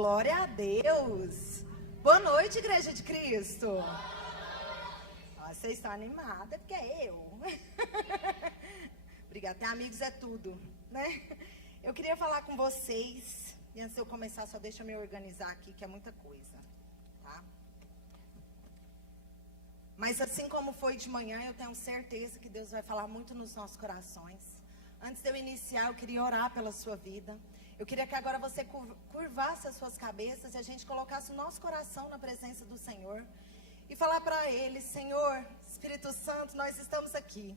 Glória a Deus! Boa noite, Igreja de Cristo! Vocês estão animadas, porque é eu. Obrigada, ter amigos é tudo, né? Eu queria falar com vocês, e antes de eu começar, só deixa eu me organizar aqui, que é muita coisa, tá? Mas assim como foi de manhã, eu tenho certeza que Deus vai falar muito nos nossos corações. Antes de eu iniciar, eu queria orar pela sua vida. Eu queria que agora você curvasse as suas cabeças e a gente colocasse o nosso coração na presença do Senhor. E falar para Ele: Senhor, Espírito Santo, nós estamos aqui.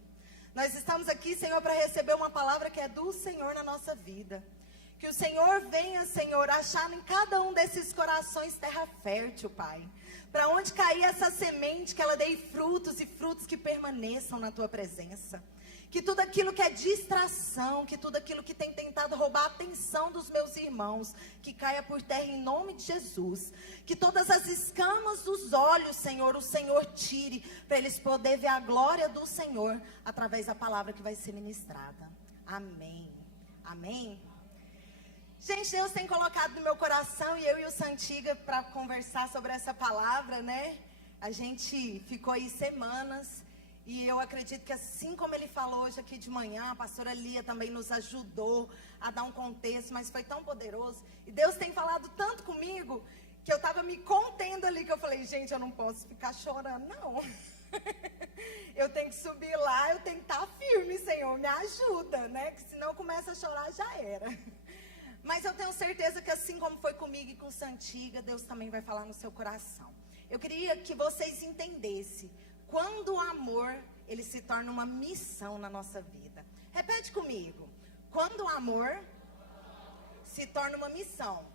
Nós estamos aqui, Senhor, para receber uma palavra que é do Senhor na nossa vida. Que o Senhor venha, Senhor, achar em cada um desses corações terra fértil, Pai. Para onde cair essa semente, que ela dê frutos e frutos que permaneçam na Tua presença. Que tudo aquilo que é distração, que tudo aquilo que tem tentado roubar a atenção dos meus irmãos, que caia por terra em nome de Jesus. Que todas as escamas dos olhos, Senhor, o Senhor tire, para eles poderem ver a glória do Senhor, através da palavra que vai ser ministrada. Amém. Amém. Gente, Deus tem colocado no meu coração, e eu e o Santiga, para conversar sobre essa palavra, né? A gente ficou aí semanas. E eu acredito que assim como ele falou hoje aqui de manhã, a pastora Lia também nos ajudou a dar um contexto, mas foi tão poderoso. E Deus tem falado tanto comigo, que eu estava me contendo ali, que eu falei: gente, eu não posso ficar chorando, não. Eu tenho que subir lá, eu tenho que estar firme, Senhor, me ajuda, né? Que senão eu começo a chorar, já era. Mas eu tenho certeza que assim como foi comigo e com Santiga, Deus também vai falar no seu coração. Eu queria que vocês entendessem. Quando o amor, ele se torna uma missão na nossa vida. Repete comigo. Quando o amor se torna uma missão.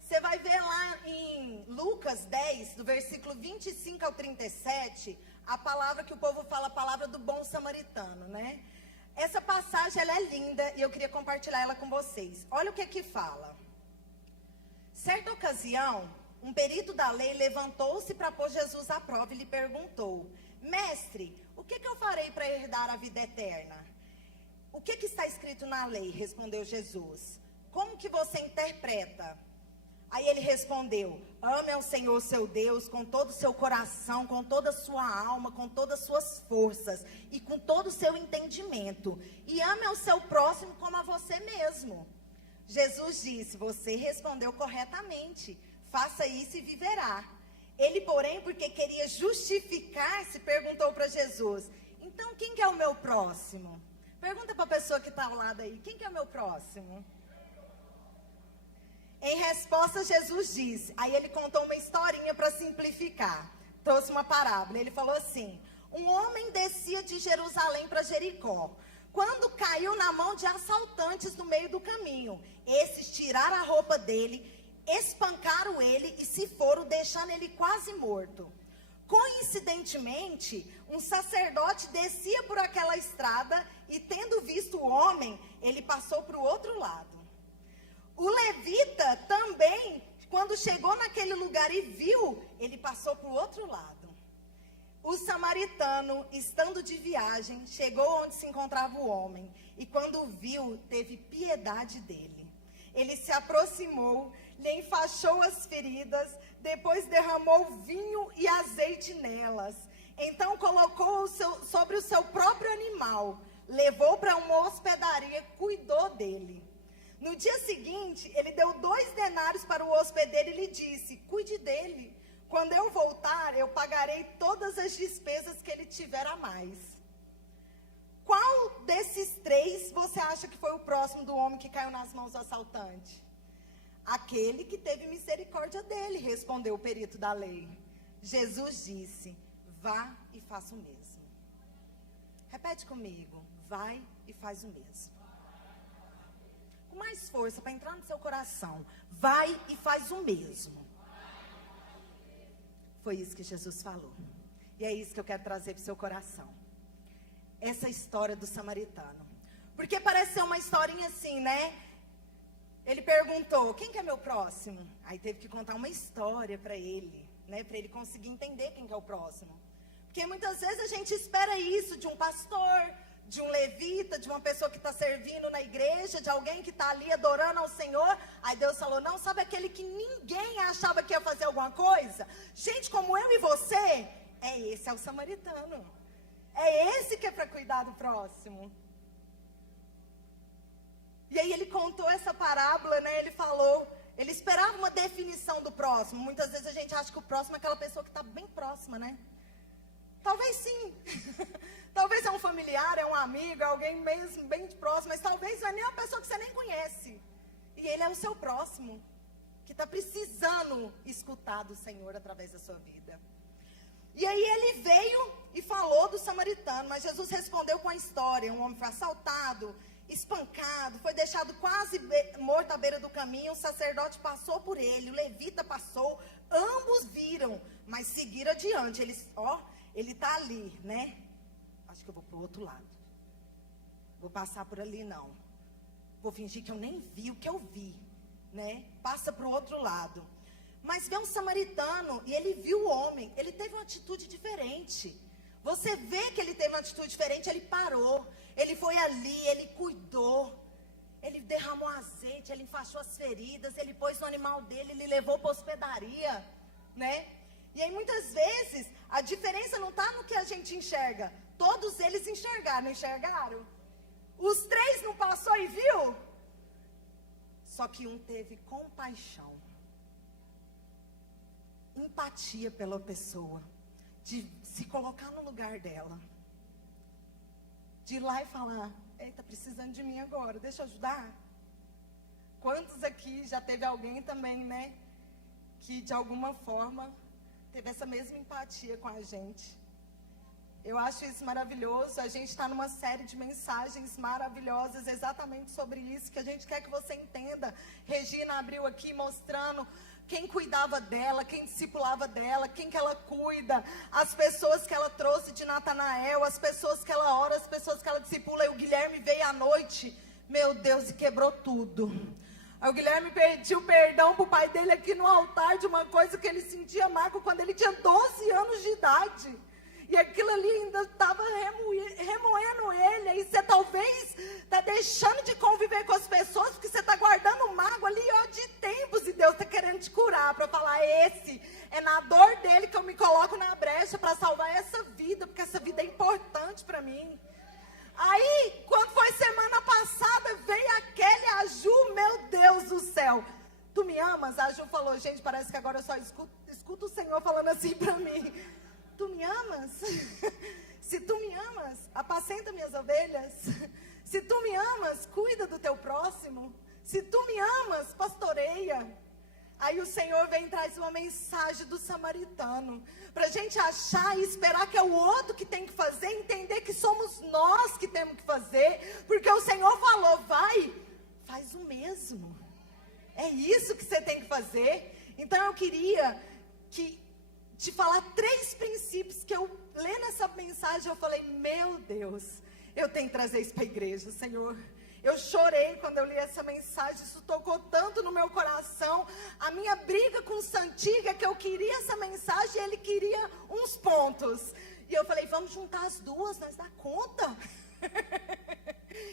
Você vai ver lá em Lucas 10, do versículo 25 ao 37, a palavra que o povo fala, a palavra do bom samaritano, né? Essa passagem, ela é linda e eu queria compartilhar ela com vocês. Olha o que aqui fala. Certa ocasião, um perito da lei levantou-se para pôr Jesus à prova e lhe perguntou: Mestre, o que eu farei para herdar a vida eterna? O que está escrito na lei? Respondeu Jesus. Como que você interpreta? Aí ele respondeu: ame ao Senhor seu Deus com todo o seu coração, com toda a sua alma, com todas as suas forças e com todo o seu entendimento. E ame ao seu próximo como a você mesmo. Jesus disse: você respondeu corretamente. Faça isso e viverá. Ele, porém, porque queria justificar-se, perguntou para Jesus: então, quem que é o meu próximo? Pergunta para a pessoa que está ao lado aí: quem que é o meu próximo? Em resposta, Jesus disse, aí ele contou uma historinha para simplificar. Trouxe uma parábola. Ele falou assim: um homem descia de Jerusalém para Jericó, quando caiu na mão de assaltantes no meio do caminho. Esses tiraram a roupa dele, espancaram ele e se foram, deixando ele quase morto. Coincidentemente, um sacerdote descia por aquela estrada e, tendo visto o homem, ele passou para o outro lado. O levita também, quando chegou naquele lugar e viu, ele passou para o outro lado. O samaritano, estando de viagem, chegou onde se encontrava o homem e, quando o viu, teve piedade dele. Ele se aproximou, lhe enfaixou as feridas, depois derramou vinho e azeite nelas. Então colocou sobre o seu próprio animal, levou para uma hospedaria, cuidou dele. No dia seguinte, ele deu 2 denários para o hospedeiro e lhe disse: cuide dele. Quando eu voltar, eu pagarei todas as despesas que ele tiver a mais. Qual desses 3 você acha que foi o próximo do homem que caiu nas mãos do assaltante? Aquele que teve misericórdia dele, respondeu o perito da lei. Jesus disse: vá e faça o mesmo. Repete comigo: vai e faz o mesmo. Com mais força, para entrar no seu coração. Vai e faz o mesmo. Foi isso que Jesus falou. E é isso que eu quero trazer para o seu coração. Essa história do samaritano. Porque parece ser uma historinha assim, né? Ele perguntou: quem que é meu próximo? Aí teve que contar uma história para ele, né? Para ele conseguir entender quem que é o próximo. Porque muitas vezes a gente espera isso de um pastor, de um levita, de uma pessoa que está servindo na igreja, de alguém que está ali adorando ao Senhor. Aí Deus falou, não, sabe aquele que ninguém achava que ia fazer alguma coisa? Gente como eu e você, esse é o samaritano. É esse que é para cuidar do próximo. E aí ele contou essa parábola, né? Ele falou, ele esperava uma definição do próximo. Muitas vezes a gente acha que o próximo é aquela pessoa que está bem próxima, né? Talvez sim. Talvez é um familiar, é um amigo, é alguém mesmo bem próximo, mas talvez não é nem uma pessoa que você nem conhece. E ele é o seu próximo, que está precisando escutar do Senhor através da sua vida. E aí ele veio e falou do samaritano, mas Jesus respondeu com a história. Um homem foi assaltado, espancado, foi deixado quase morto à beira do caminho. O sacerdote passou por ele, o levita passou, ambos viram, mas seguiram adiante. Ele está ali, né? Acho que eu vou para o outro lado. Vou passar por ali, não. Vou fingir que eu nem vi o que eu vi, né? Passa para o outro lado. Mas vê um samaritano e ele viu o homem. Ele teve uma atitude diferente. Você vê que ele teve uma atitude diferente, ele parou. Ele foi ali, ele cuidou. Ele derramou azeite, ele enfaixou as feridas, ele pôs no animal dele, ele levou para a hospedaria, né? E aí muitas vezes a diferença não está no que a gente enxerga. Todos eles enxergaram, não enxergaram? Os 3 não passou e viu? Só que um teve compaixão, empatia pela pessoa, de se colocar no lugar dela, de ir lá e falar, está precisando de mim agora, deixa eu ajudar. Quantos aqui já teve alguém também, né, que de alguma forma teve essa mesma empatia com a gente? Eu acho isso maravilhoso. A gente está numa série de mensagens maravilhosas exatamente sobre isso, que a gente quer que você entenda. Regina abriu aqui mostrando quem cuidava dela, quem discipulava dela, quem que ela cuida, as pessoas que ela trouxe de Natanael, as pessoas que ela ora, as pessoas que ela discipula. E o Guilherme veio à noite, meu Deus, e quebrou tudo. Aí o Guilherme pediu perdão para o pai dele aqui no altar de uma coisa que ele sentia mágoa quando ele tinha 12 anos de idade. E aquilo ali ainda estava remoendo ele. Aí você talvez está deixando de conviver com as pessoas porque você está guardando mágoa ali, de tempos. E Deus está querendo te curar para falar, é na dor dele que eu me coloco na brecha para salvar essa vida, porque essa vida é importante para mim. Aí, quando foi semana passada, veio a Kelly e a Ju, meu Deus do céu. Tu me amas? A Ju falou, gente, parece que agora eu só escuto o Senhor falando assim para mim. Tu me amas? Se tu me amas, apacenta minhas ovelhas. Se tu me amas, cuida do teu próximo. Se tu me amas, pastoreia. Aí o Senhor vem e traz uma mensagem do samaritano, para a gente achar e esperar que é o outro que tem que fazer, entender que somos nós que temos que fazer, porque o Senhor falou, vai, faz o mesmo. É isso que você tem que fazer. Então eu queria te falar 3 princípios que eu lendo essa mensagem, eu falei, meu Deus, eu tenho que trazer isso para a igreja, Senhor. Eu chorei quando eu li essa mensagem, isso tocou tanto no meu coração. A minha briga com o Santiga é que eu queria essa mensagem e ele queria uns pontos. E eu falei, vamos juntar as duas, nós dá conta.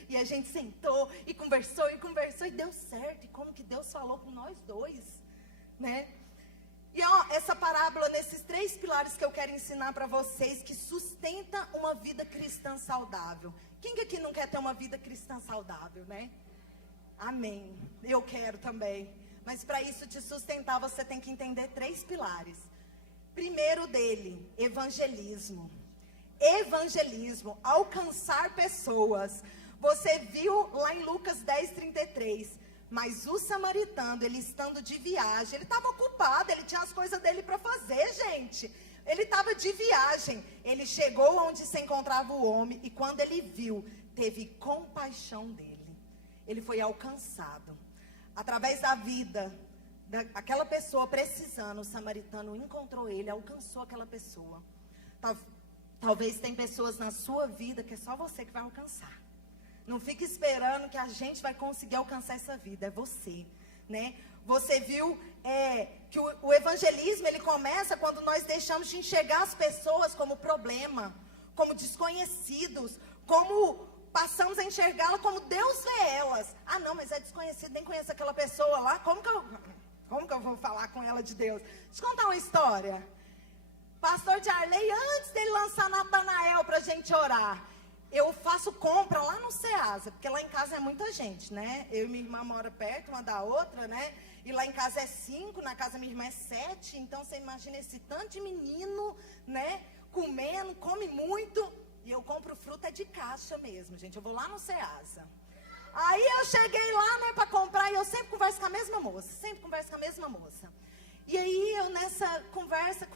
E a gente sentou e conversou e deu certo. E como que Deus falou com nós dois, né? E essa parábola, nesses 3 pilares que eu quero ensinar para vocês, que sustenta uma vida cristã saudável. Quem que aqui não quer ter uma vida cristã saudável, né? Amém. Eu quero também. Mas para isso te sustentar, você tem que entender 3 pilares. Primeiro dele, evangelismo. Evangelismo, alcançar pessoas. Você viu lá em Lucas 10:33. Mas o samaritano, ele estando de viagem, ele estava ocupado, ele tinha as coisas dele para fazer, gente. Ele estava de viagem. Ele chegou onde se encontrava o homem e quando ele viu, teve compaixão dele. Ele foi alcançado. Através da vida daquela pessoa precisando, o samaritano encontrou ele, alcançou aquela pessoa. Talvez tem pessoas na sua vida que é só você que vai alcançar. Não fique esperando que a gente vai conseguir alcançar essa vida, é você, né? Você viu que o evangelismo, ele começa quando nós deixamos de enxergar as pessoas como problema, como desconhecidos, como passamos a enxergá-la como Deus vê elas. Ah, não, mas é desconhecido, nem conheço aquela pessoa lá, como que eu vou falar com ela de Deus? Deixa eu contar uma história. Pastor Jarley, antes dele lançar Natanael para a gente orar, eu faço compra lá no Ceasa, porque lá em casa é muita gente, né? Eu e minha irmã moram perto uma da outra, né? E lá em casa é 5, na casa da minha irmã é 7. Então você imagina esse tanto de menino, né? Comendo, come muito. E eu compro fruta de caixa mesmo, gente. Eu vou lá no Ceasa. Aí eu cheguei lá, né, para comprar, e eu sempre converso com a mesma moça. E aí eu nessa conversa,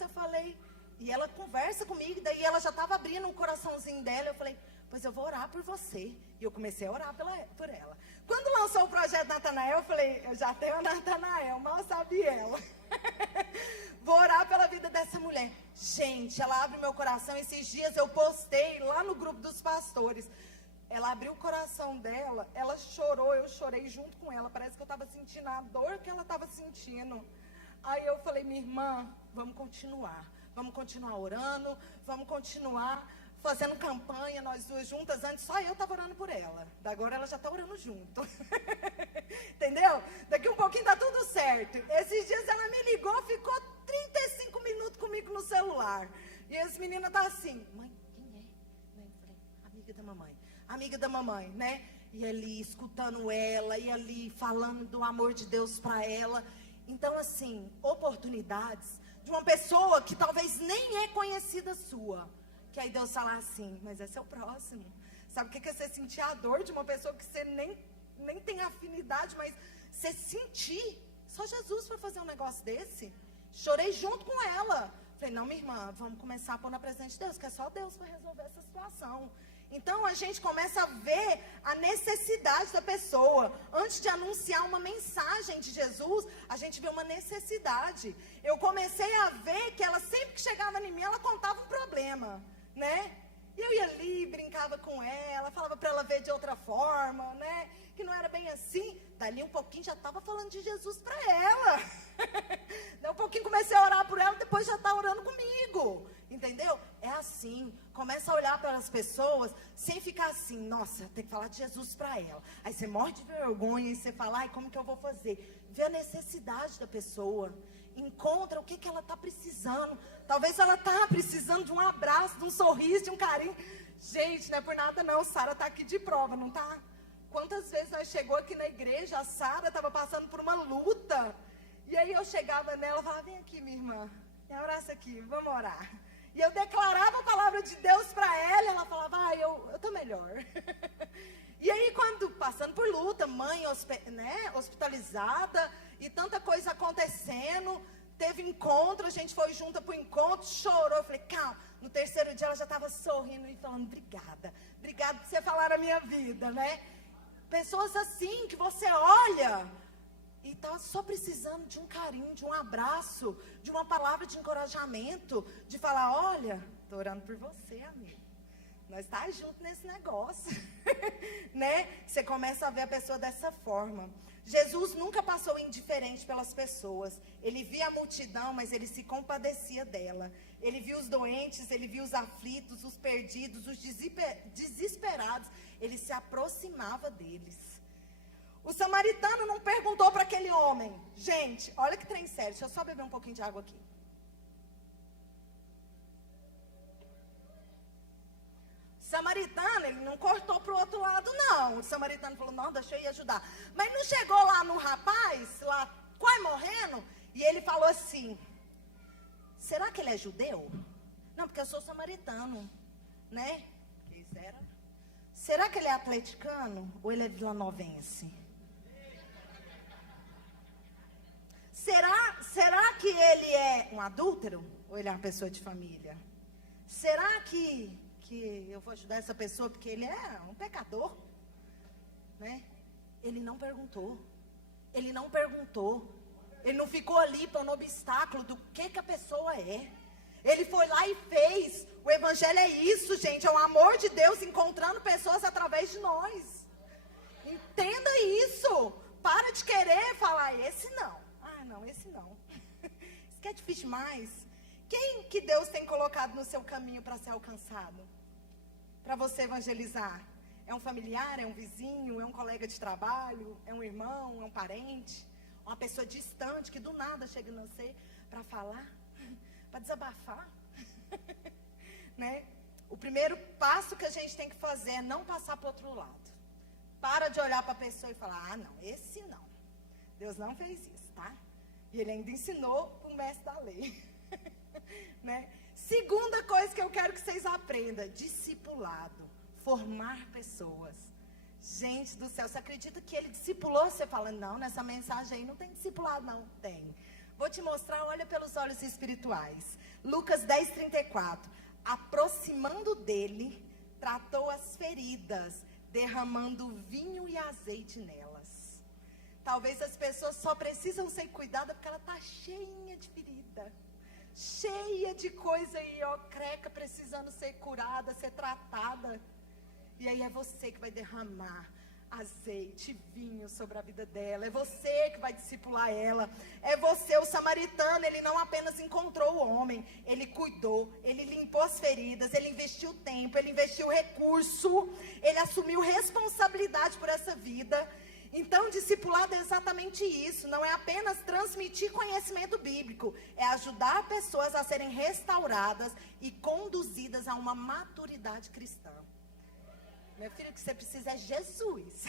eu falei, e ela conversa comigo, daí ela já estava abrindo o coraçãozinho dela, eu falei, pois eu vou orar por você. E eu comecei a orar por ela. Quando lançou o projeto Natanael, eu falei, eu já tenho a Natanael, mal sabia ela. Vou orar pela vida dessa mulher. Gente, ela abre meu coração. Esses dias eu postei lá no grupo dos pastores. Ela abriu o coração dela, ela chorou, eu chorei junto com ela. Parece que eu estava sentindo a dor que ela estava sentindo. Aí eu falei, minha irmã, vamos continuar orando, vamos continuar fazendo campanha, nós duas juntas. Antes só eu estava orando por ela, agora ela já está orando junto. Entendeu? Daqui um pouquinho tá tudo certo. Esses dias ela me ligou, ficou 35 minutos comigo no celular. E as meninas tá assim, mãe, quem é? Eu falei, amiga da mamãe, né? E ali escutando ela, e ali falando do amor de Deus para ela. Então, assim, oportunidades de uma pessoa que talvez nem é conhecida sua. Que aí Deus fala assim, mas esse é o próximo. Sabe o que é você sentir a dor de uma pessoa que você nem tem afinidade, mas você sentir. Só Jesus foi fazer um negócio desse. Chorei junto com ela. Falei, não, minha irmã, vamos começar a pôr na presença de Deus, que é só Deus para resolver essa situação. Então, a gente começa a ver a necessidade da pessoa. Antes de anunciar uma mensagem de Jesus, a gente vê uma necessidade. Eu comecei a ver que ela, sempre que chegava em mim, ela contava um problema, né? E eu ia ali, brincava com ela, falava para ela ver de outra forma, né? Que não era bem assim. Dali um pouquinho já estava falando de Jesus para ela. Daí um pouquinho comecei a orar por ela, depois já está orando comigo. Entendeu? É assim. Começa a olhar para as pessoas sem ficar assim, nossa, tem que falar de Jesus para ela. Aí você morre de vergonha e você fala, ai, como que eu vou fazer? Vê a necessidade da pessoa. Encontra o que ela está precisando. Talvez ela está precisando de um abraço, de um sorriso, de um carinho. Gente, não é por nada não, Sara está aqui de prova, não está? Quantas vezes nós chegou aqui na igreja, a Sara estava passando por uma luta. E aí eu chegava nela e falava, vem aqui, minha irmã, me abraça aqui, vamos orar. E eu declarava a palavra de Deus para ela, e ela falava, eu estou melhor. E aí, quando passando por luta, mãe hospitalizada, e tanta coisa acontecendo, teve encontro, a gente foi junta para o encontro, chorou, eu falei, calma. No terceiro dia, ela já estava sorrindo e falando, obrigada por você falar a minha vida, né? Pessoas assim, que você olha e está só precisando de um carinho, de um abraço, de uma palavra de encorajamento, de falar, olha, estou orando por você, amigo. Nós estamos juntos nesse negócio, né? Você começa a ver a pessoa dessa forma. Jesus nunca passou indiferente pelas pessoas. Ele via a multidão, mas ele se compadecia dela. Ele via os doentes, ele via os aflitos, os perdidos, os desesperados. Ele se aproximava deles. O samaritano não perguntou para aquele homem. Gente, olha que trem sério. Deixa eu só beber um pouquinho de água aqui. O samaritano, ele não cortou para o outro lado, não. O samaritano falou, não, deixa eu ir ajudar. Mas não chegou lá no rapaz, lá quase morrendo, e ele falou assim, será que ele é judeu? Não, porque eu sou samaritano, né? Será que ele é atleticano ou ele é vilanovense? Será que ele é um adúltero ou ele é uma pessoa de família? Será que eu vou ajudar essa pessoa porque ele é um pecador? Né? Ele não perguntou. Ele não ficou ali para um obstáculo do que a pessoa é. Ele foi lá e fez. O evangelho é isso, gente. É o amor de Deus encontrando pessoas através de nós. Entenda isso. Para de querer falar, esse não. Não, esse não. Isso que é difícil demais. Quem que Deus tem colocado no seu caminho para ser alcançado? para você evangelizar? É um familiar, é um vizinho, é um colega de trabalho, é um irmão, é um parente, uma pessoa distante que do nada chega em você para falar, para desabafar, né? O primeiro passo que a gente tem que fazer é não passar para o outro lado. Para de olhar para a pessoa e falar, ah, não, esse não. Deus não fez isso, tá? E ele ainda ensinou o mestre da lei. Né? Segunda coisa que eu quero que vocês aprendam, discipulado, formar pessoas. Gente do céu, você acredita que ele discipulou? Você fala, não, nessa mensagem aí não tem discipulado, não. Tem. Vou te mostrar, olha pelos olhos espirituais. Lucas 10:34. Aproximando dele, tratou as feridas, derramando vinho e azeite nelas. Talvez as pessoas só precisam ser cuidadas porque ela está cheinha de ferida. Cheia de coisa aí, ó, creca, precisando ser curada, ser tratada. E aí é você que vai derramar azeite, vinho sobre a vida dela. É você que vai discipular ela. É você, o samaritano, ele não apenas encontrou o homem, ele cuidou, ele limpou as feridas, ele investiu tempo, ele investiu recurso, ele assumiu responsabilidade por essa vida. Então, discipulado é exatamente isso, não é apenas transmitir conhecimento bíblico, é ajudar pessoas a serem restauradas e conduzidas a uma maturidade cristã. Meu filho, o que você precisa é Jesus.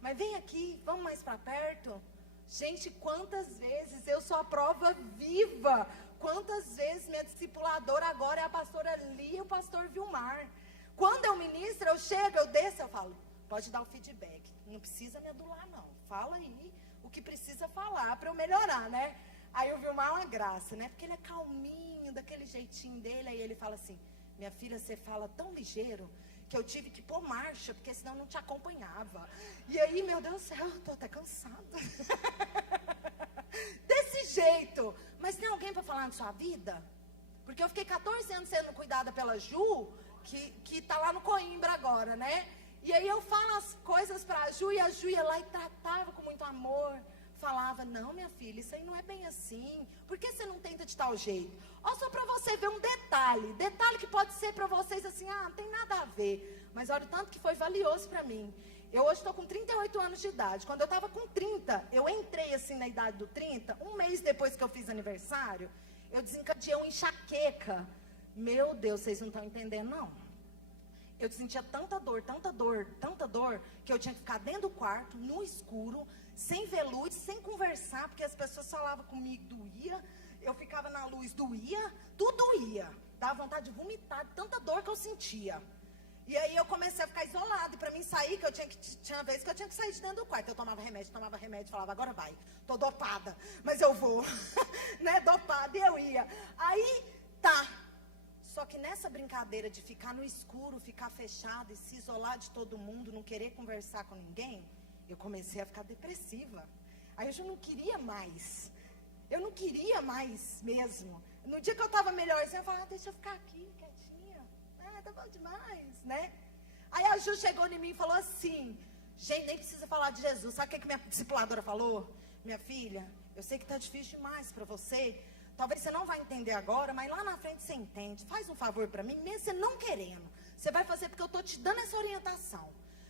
Mas vem aqui, vamos mais para perto. Gente, quantas vezes eu sou a prova viva, quantas vezes minha discipuladora agora é a pastora Lia e o pastor Vilmar. Quando eu ministro, eu chego, eu desço, eu falo, pode dar o feedback, não precisa me adular não, fala aí o que precisa falar para eu melhorar, né? Aí o Vilmar é uma graça, né? Porque ele é calminho, daquele jeitinho dele, aí ele fala assim, minha filha, você fala tão ligeiro, que eu tive que pôr marcha, porque senão eu não te acompanhava. E aí, meu Deus do céu, eu tô até cansada. Desse jeito. Mas tem alguém para falar na sua vida? Porque eu fiquei 14 anos sendo cuidada pela Ju, que tá lá no Coimbra agora, né? E aí eu falo as coisas para a Ju, e a Ju ia lá e tratava com muito amor. Falava, não, minha filha, isso aí não é bem assim. Por que você não tenta de tal jeito? Ó, só para você ver um detalhe que pode ser para vocês assim, ah, não tem nada a ver. Mas olha o tanto que foi valioso para mim. Eu hoje estou com 38 anos de idade. Quando eu estava com 30, eu entrei assim na idade do 30, um mês depois que eu fiz aniversário, eu desencadeei uma enxaqueca. Meu Deus, vocês não estão entendendo, não. Eu sentia tanta dor, que eu tinha que ficar dentro do quarto, no escuro, sem ver luz, sem conversar, porque as pessoas falavam comigo, doía, eu ficava na luz, doía, tudo doía, dava vontade de vomitar, de tanta dor que eu sentia. E aí eu comecei a ficar isolada, e para mim sair, tinha vezes que eu tinha que sair de dentro do quarto, eu tomava remédio, falava, agora vai, tô dopada, mas eu vou, né, dopada, e eu ia. Aí, tá. Só que nessa brincadeira de ficar no escuro, ficar fechado e se isolar de todo mundo, não querer conversar com ninguém, eu comecei a ficar depressiva. Aí eu já não queria mais. Eu não queria mais mesmo. No dia que eu estava melhorzinha, eu falava, deixa eu ficar aqui, quietinha. Ah, tá bom demais, né? Aí a Ju chegou em mim e falou assim, gente, nem precisa falar de Jesus. Sabe o que minha discipuladora falou? Minha filha, eu sei que está difícil demais para você. Talvez você não vai entender agora, mas lá na frente você entende. Faz um favor para mim, mesmo você não querendo. Você vai fazer porque eu estou te dando essa orientação.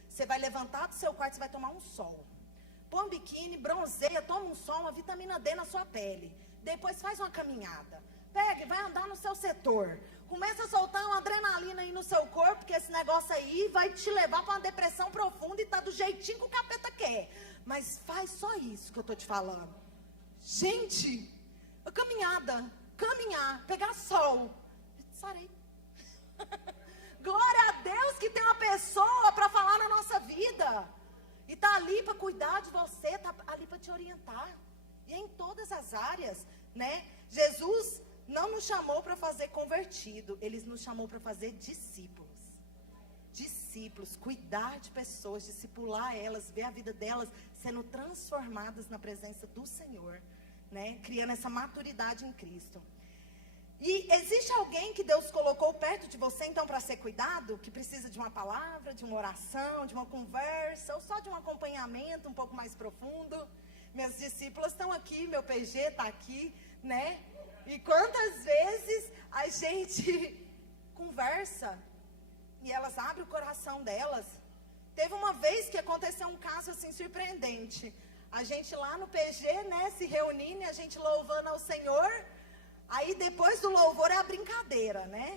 Você vai levantar do seu quarto, você vai tomar um sol. Põe um biquíni, bronzeia, toma um sol, uma vitamina D na sua pele. Depois faz uma caminhada. Pega e vai andar no seu setor. Começa a soltar uma adrenalina aí no seu corpo, porque esse negócio aí vai te levar para uma depressão profunda e tá do jeitinho que o capeta quer. Mas faz só isso que eu estou te falando. Gente... caminhar, pegar sol, sarei. Glória a Deus que tem uma pessoa para falar na nossa vida. E está ali para cuidar de você, está ali para te orientar. E é em todas as áreas, né? Jesus não nos chamou para fazer convertido, Ele nos chamou para fazer discípulos. Discípulos, cuidar de pessoas, discipular elas, ver a vida delas sendo transformadas na presença do Senhor. Né? Criando essa maturidade em Cristo. E existe alguém que Deus colocou perto de você, então, para ser cuidado, que precisa de uma palavra, de uma oração, de uma conversa, ou só de um acompanhamento um pouco mais profundo? Minhas discípulas estão aqui, meu PG está aqui, né? E quantas vezes a gente conversa e elas abrem o coração delas. Teve uma vez que aconteceu um caso assim surpreendente. A gente lá no PG, né, se reunindo, a gente louvando ao Senhor. Aí depois do louvor é a brincadeira, né?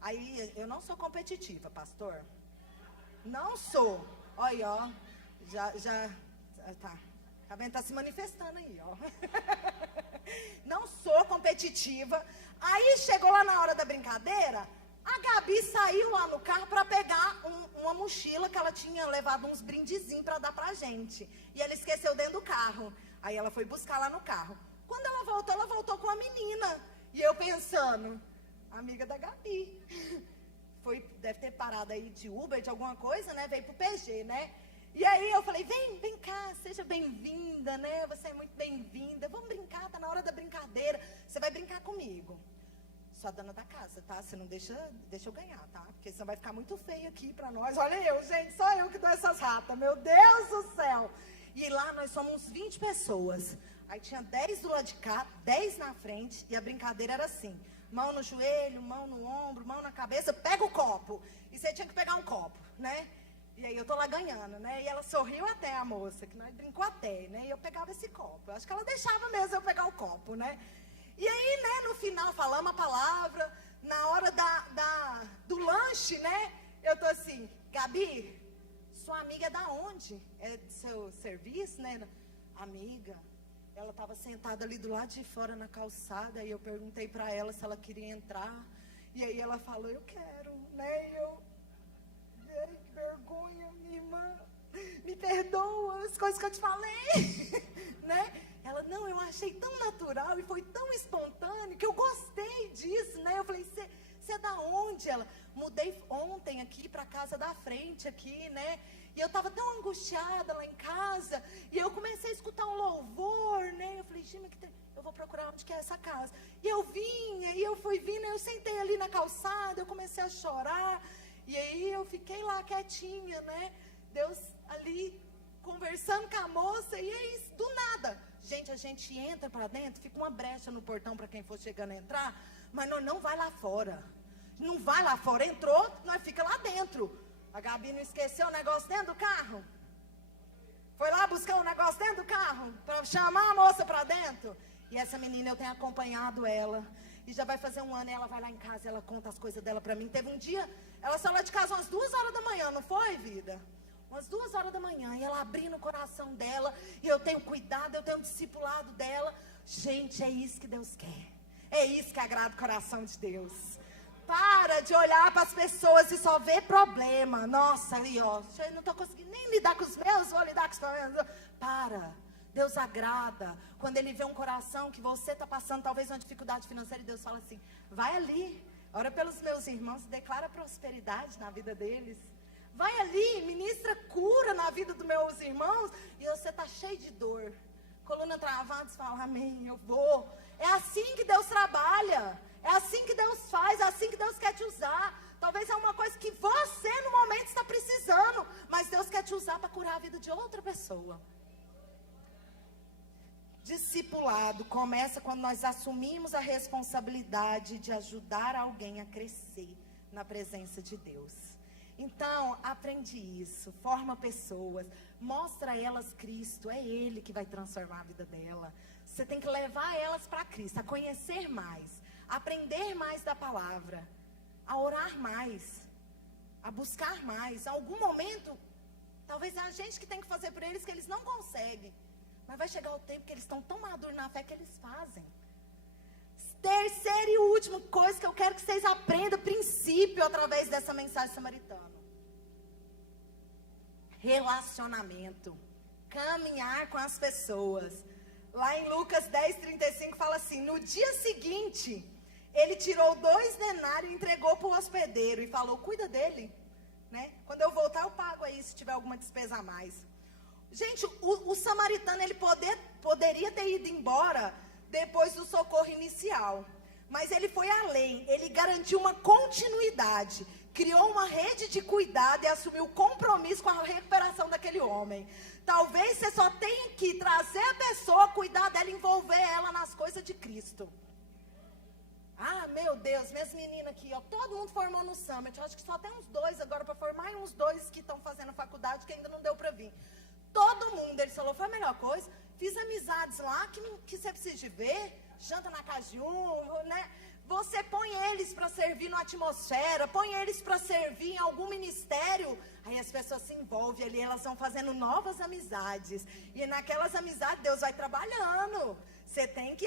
Aí eu não sou competitiva, pastor. Não sou. Olha, ó, tá vendo? Tá se manifestando aí, ó. Não sou competitiva. Aí chegou lá na hora da brincadeira, a Gabi saiu lá no carro para pegar uma mochila que ela tinha levado uns brindezinhos para dar pra gente. E ela esqueceu dentro do carro. Aí ela foi buscar lá no carro. Quando ela voltou com a menina. E eu pensando, amiga da Gabi. Deve ter parado aí de Uber, de alguma coisa, né? Veio pro PG, né? E aí eu falei, vem cá, seja bem-vinda, né? Você é muito bem-vinda. Vamos brincar, tá na hora da brincadeira. Você vai brincar comigo. Sou a dona da casa, tá? Você não deixa eu ganhar, tá? Porque senão vai ficar muito feio aqui pra nós. Olha eu, gente, só eu que dou essas ratas. Meu Deus do céu. E lá nós somos 20 pessoas. Aí tinha 10 do lado de cá, 10 na frente. E a brincadeira era assim. Mão no joelho, mão no ombro, mão na cabeça. Pega o copo. E você tinha que pegar um copo, né? E aí eu tô lá ganhando, né? E ela sorriu até, a moça, que nós brincou até, né? E eu pegava esse copo. Eu acho que ela deixava mesmo eu pegar o copo, né? E aí, né, no final, falamos a palavra, na hora do lanche, né, eu tô assim, Gabi, sua amiga é da onde? É do seu serviço, né? Amiga, ela estava sentada ali do lado de fora na calçada, e eu perguntei para ela se ela queria entrar, e aí ela falou, eu quero, né, e eu, ai, que vergonha, minha irmã, me perdoa as coisas que eu te falei, né? Ela, não, eu achei tão natural e foi tão espontâneo que eu gostei disso, né? Eu falei, você é da onde? Ela, mudei ontem aqui para a casa da frente aqui, né? E eu estava tão angustiada lá em casa, e eu comecei a escutar um louvor, né? Eu falei, Gima, eu vou procurar onde que é essa casa. E eu vinha, e eu fui vindo, eu sentei ali na calçada, eu comecei a chorar, e aí eu fiquei lá quietinha, né? Deus ali conversando com a moça, e é isso, do nada. Gente, a gente entra para dentro, fica uma brecha no portão para quem for chegando a entrar, mas nós não vai lá fora. Não vai lá fora. Entrou, nós fica lá dentro. A Gabi não esqueceu o negócio dentro do carro? Foi lá buscar o negócio dentro do carro para chamar a moça para dentro? E essa menina, eu tenho acompanhado ela. E já vai fazer um ano, e ela vai lá em casa, ela conta as coisas dela para mim. Teve um dia, ela saiu lá de casa umas 2 horas da manhã, não foi, vida? Umas 2 horas da manhã, e ela abrindo o coração dela, e eu tenho cuidado, eu tenho discipulado dela. Gente, é isso que Deus quer. É isso que agrada o coração de Deus. Para de olhar para as pessoas e só ver problema. Nossa, ali ó, eu não estou conseguindo nem lidar com os meus, vou lidar com os problemas. Para. Deus agrada quando Ele vê um coração que você está passando talvez uma dificuldade financeira, e Deus fala assim, vai ali, ora pelos meus irmãos, declara prosperidade na vida deles. Vai ali, ministra cura na vida dos meus irmãos, e você está cheio de dor, coluna travada, você fala, amém, eu vou. É assim que Deus trabalha, é assim que Deus faz, é assim que Deus quer te usar. Talvez é uma coisa que você no momento está precisando, mas Deus quer te usar para curar a vida de outra pessoa. Discipulado começa quando nós assumimos a responsabilidade de ajudar alguém a crescer na presença de Deus. Então, aprende isso, forma pessoas, mostra a elas Cristo, é Ele que vai transformar a vida dela. Você tem que levar elas para Cristo, a conhecer mais, a aprender mais da palavra, a orar mais, a buscar mais. Em algum momento, talvez é a gente que tem que fazer por eles que eles não conseguem, mas vai chegar o tempo que eles estão tão maduros na fé que eles fazem. Terceira e última coisa que eu quero que vocês aprendam, princípio, através dessa mensagem samaritana. Relacionamento. Caminhar com as pessoas. Lá em Lucas 10:35 fala assim, no dia seguinte, ele tirou 2 denários e entregou para o hospedeiro e falou, cuida dele, né? Quando eu voltar eu pago aí se tiver alguma despesa a mais. Gente, o samaritano, ele poderia ter ido embora depois do socorro inicial, mas ele foi além, ele garantiu uma continuidade, criou uma rede de cuidado e assumiu compromisso com a recuperação daquele homem. Talvez você só tenha que trazer a pessoa, cuidar dela, envolver ela nas coisas de Cristo. Ah, meu Deus, minhas meninas aqui, ó, todo mundo formou no Summit. Eu acho que só tem uns 2 agora para formar e uns 2 que estão fazendo faculdade que ainda não deu para vir. Todo mundo, ele falou, foi a melhor coisa. Fiz amizades lá que você precisa de ver, janta na casa de um, né? Você põe eles para servir na atmosfera, põe eles para servir em algum ministério. Aí as pessoas se envolvem ali, elas vão fazendo novas amizades. E naquelas amizades Deus vai trabalhando. Você tem que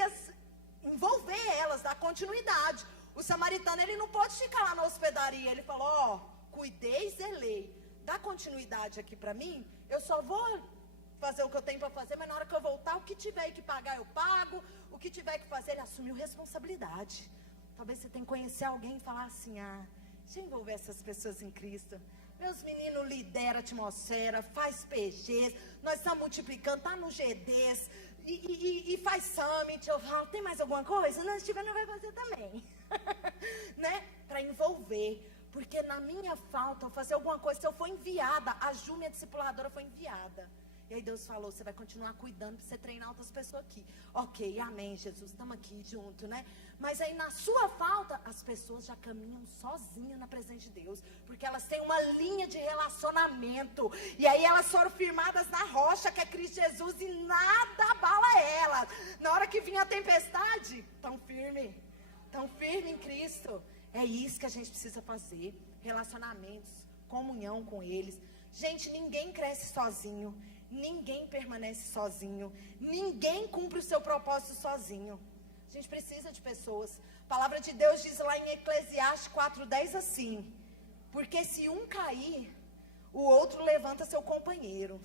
envolver elas, dar continuidade. O samaritano, ele não pode ficar lá na hospedaria. Ele falou, ó, cuidei e zelei. Dá continuidade aqui para mim, eu só vou fazer o que eu tenho para fazer, mas na hora que eu voltar, o que tiver que pagar, eu pago. O que tiver que fazer, ele assumiu responsabilidade. Talvez você tenha que conhecer alguém e falar assim, deixa eu envolver essas pessoas em Cristo. Meus meninos lideram a atmosfera, faz PGs, nós estamos multiplicando, está no GDs, e faz summit. Eu falo, tem mais alguma coisa? Não, se tiver, não vai fazer também. Né? Para envolver. Porque na minha falta, eu fazer alguma coisa, se eu for enviada, a Ju, minha discipuladora, foi enviada. E aí Deus falou, você vai continuar cuidando para você treinar outras pessoas aqui. Ok, amém, Jesus, estamos aqui junto, né? Mas aí na sua falta, as pessoas já caminham sozinhas na presença de Deus. Porque elas têm uma linha de relacionamento. E aí elas foram firmadas na rocha, que é Cristo Jesus, e nada abala elas. Na hora que vinha a tempestade, tão firme em Cristo. É isso que a gente precisa fazer. Relacionamentos, comunhão com eles. Gente, ninguém cresce sozinho. Ninguém permanece sozinho. Ninguém cumpre o seu propósito sozinho. A gente precisa de pessoas. A palavra de Deus diz lá em Eclesiastes 4:10 assim: porque se um cair, o outro levanta seu companheiro.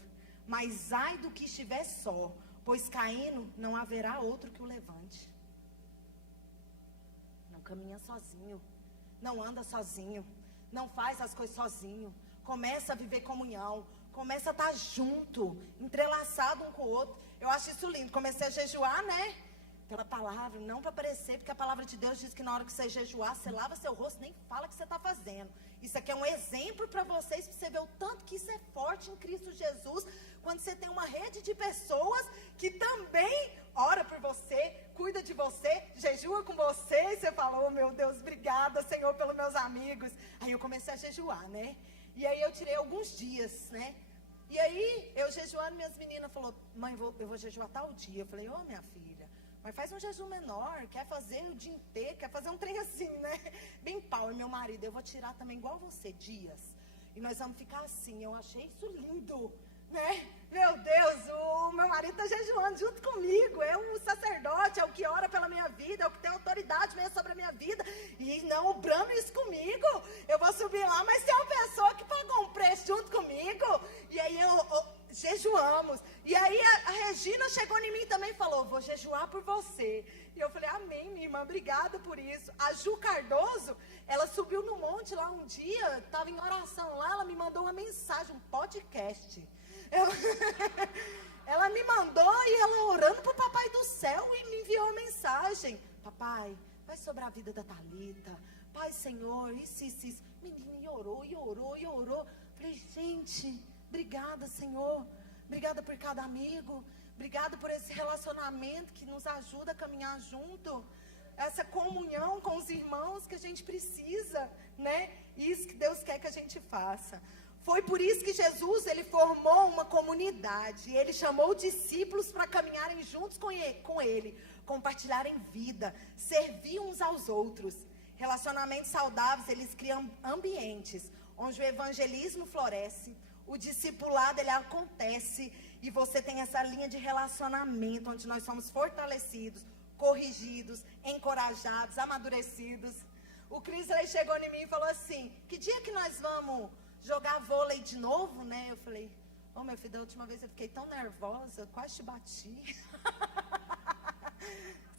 Mas ai do que estiver só, pois caindo não haverá outro que o levante. Não caminha sozinho. Não anda sozinho. Não faz as coisas sozinho. Começa a viver comunhão. Começa a estar junto, entrelaçado um com o outro. Eu acho isso lindo. Comecei a jejuar, né? Pela palavra, não para aparecer, porque a palavra de Deus diz que na hora que você jejuar, você lava seu rosto, nem fala o que você está fazendo. Isso aqui é um exemplo para vocês, para você ver o tanto que isso é forte em Cristo Jesus, quando você tem uma rede de pessoas que também ora por você, cuida de você, jejua com você, e você fala, oh meu Deus, obrigada, Senhor, pelos meus amigos. Aí eu comecei a jejuar, né? E aí eu tirei alguns dias, né? E aí, eu jejuando, minhas meninas falaram, mãe, eu vou jejuar tal dia. Eu falei, ô minha filha, mas faz um jejum menor, quer fazer o dia inteiro, quer fazer um trem assim, né? Bem pau, e meu marido, eu vou tirar também igual você, dias. E nós vamos ficar assim, eu achei isso lindo, né? Meu Deus, o meu marido está jejuando junto comigo, é o sacerdote, é o que ora pela minha vida, é o que tem autoridade mesmo sobre a minha vida, e não brame isso comigo, eu vou subir lá, mas tem uma pessoa que pagou um preço junto comigo, e aí jejuamos, e aí a Regina chegou em mim também e falou, vou jejuar por você, e eu falei, amém, minha irmã, obrigada por isso. A Ju Cardoso, ela subiu no monte lá um dia, estava em oração lá, ela me mandou uma mensagem, um podcast. Ela me mandou e ela orando para o papai do céu e me enviou uma mensagem. Papai, vai sobre a vida da Thalita. Pai, Senhor, isso. Menina, e orou. Falei, gente, obrigada, Senhor. Obrigada por cada amigo. Obrigada por esse relacionamento que nos ajuda a caminhar junto. Essa comunhão com os irmãos que a gente precisa, né? Isso que Deus quer que a gente faça. Foi por isso que Jesus, ele formou uma comunidade. Ele chamou discípulos para caminharem juntos com ele, compartilharem vida, servir uns aos outros. Relacionamentos saudáveis, eles criam ambientes onde o evangelismo floresce, o discipulado, ele acontece, e você tem essa linha de relacionamento, onde nós somos fortalecidos, corrigidos, encorajados, amadurecidos. O Crisley chegou em mim e falou assim, que dia que nós vamos jogar vôlei de novo, né? Eu falei, meu filho, da última vez eu fiquei tão nervosa, quase te bati.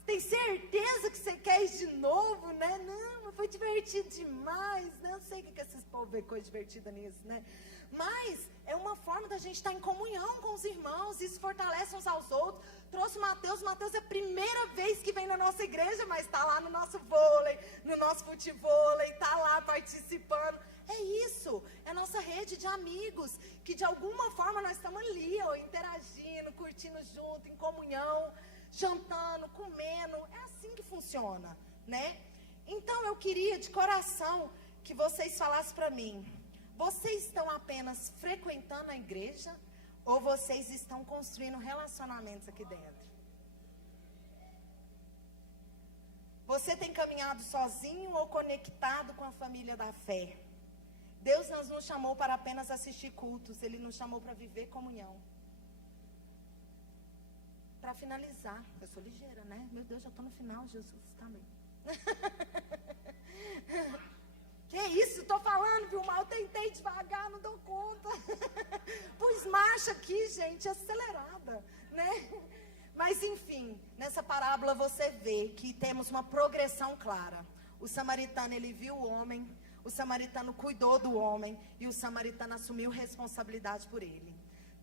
Tem certeza que você quer ir de novo, né? Não, foi divertido demais, né? Eu sei que esses povos veem coisa divertida nisso, né? Mas é uma forma da gente estar em comunhão com os irmãos, isso fortalece uns aos outros. Trouxe o Mateus é a primeira vez que vem na nossa igreja, mas está lá no nosso vôlei, no nosso futevôlei, está lá participando. É isso, é a nossa rede de amigos, que de alguma forma nós estamos ali, interagindo, curtindo junto, em comunhão, jantando, comendo, é assim que funciona, né? Então eu queria de coração que vocês falassem para mim: vocês estão apenas frequentando a igreja ou vocês estão construindo relacionamentos aqui dentro? Você tem caminhado sozinho ou conectado com a família da fé? Deus não nos chamou para apenas assistir cultos, Ele nos chamou para viver comunhão. Para finalizar, eu sou ligeira, né? Meu Deus, já estou no final, Jesus, tá bem. Que isso, estou falando, viu, mal, tentei devagar, não dou conta. Pus marcha aqui, gente, acelerada, né? Mas enfim, nessa parábola você vê que temos uma progressão clara. O samaritano, ele viu o homem, o samaritano cuidou do homem e o samaritano assumiu responsabilidade por ele.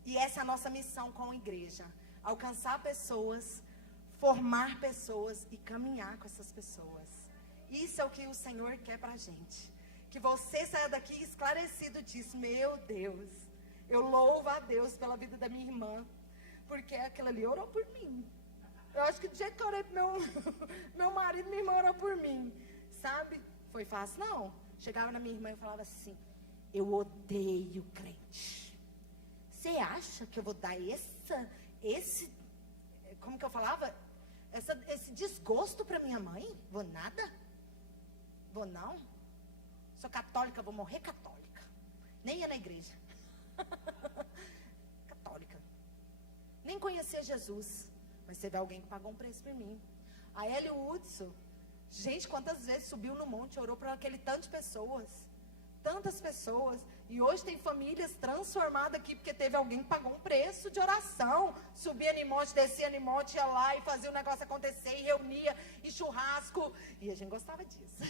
E essa é a nossa missão com a igreja: alcançar pessoas, formar pessoas e caminhar com essas pessoas. Isso é o que o Senhor quer pra gente. Que você saia daqui esclarecido disso. Meu Deus, eu louvo a Deus pela vida da minha irmã, porque aquilo ali orou por mim. Eu acho que do jeito que eu orei pro meu marido, minha irmã orou por mim, sabe? Foi fácil? Não. Chegava na minha irmã e falava assim: eu odeio crente. Você acha que eu vou dar esse, como que eu falava? Esse desgosto para minha mãe? Vou nada? Vou não? Sou católica, vou morrer católica. Nem ia na igreja. Católica. Nem conhecia Jesus. Mas teve alguém que pagou um preço por mim. A Hélio Hudson. Gente, quantas vezes subiu no monte, orou para aquele tanto de pessoas. Tantas pessoas. E hoje tem famílias transformadas aqui, porque teve alguém que pagou um preço de oração. Subia no monte, descia no monte, ia lá e fazia o negócio acontecer, e reunia, e churrasco. E a gente gostava disso.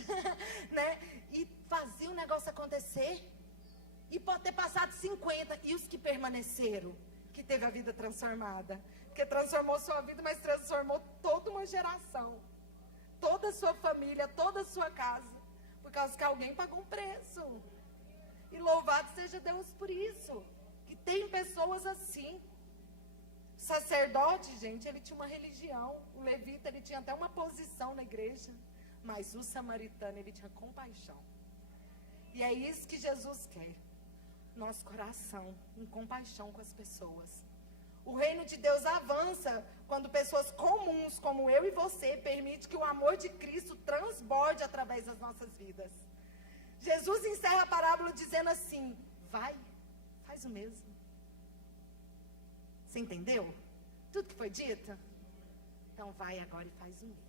Né? E fazia o negócio acontecer. E pode ter passado 50. E os que permaneceram, que teve a vida transformada. Porque transformou sua vida, mas transformou toda uma geração. Toda a sua família, toda a sua casa. Por causa que alguém pagou um preço. E louvado seja Deus por isso. Que tem pessoas assim. O sacerdote, gente, ele tinha uma religião. O levita, ele tinha até uma posição na igreja. Mas o samaritano, ele tinha compaixão. E é isso que Jesus quer. Nosso coração, em compaixão com as pessoas. O reino de Deus avança quando pessoas comuns, como eu e você, permitem que o amor de Cristo transborde através das nossas vidas. Jesus encerra a parábola dizendo assim: vai, faz o mesmo. Você entendeu? Tudo que foi dito? Então vai agora e faz o mesmo.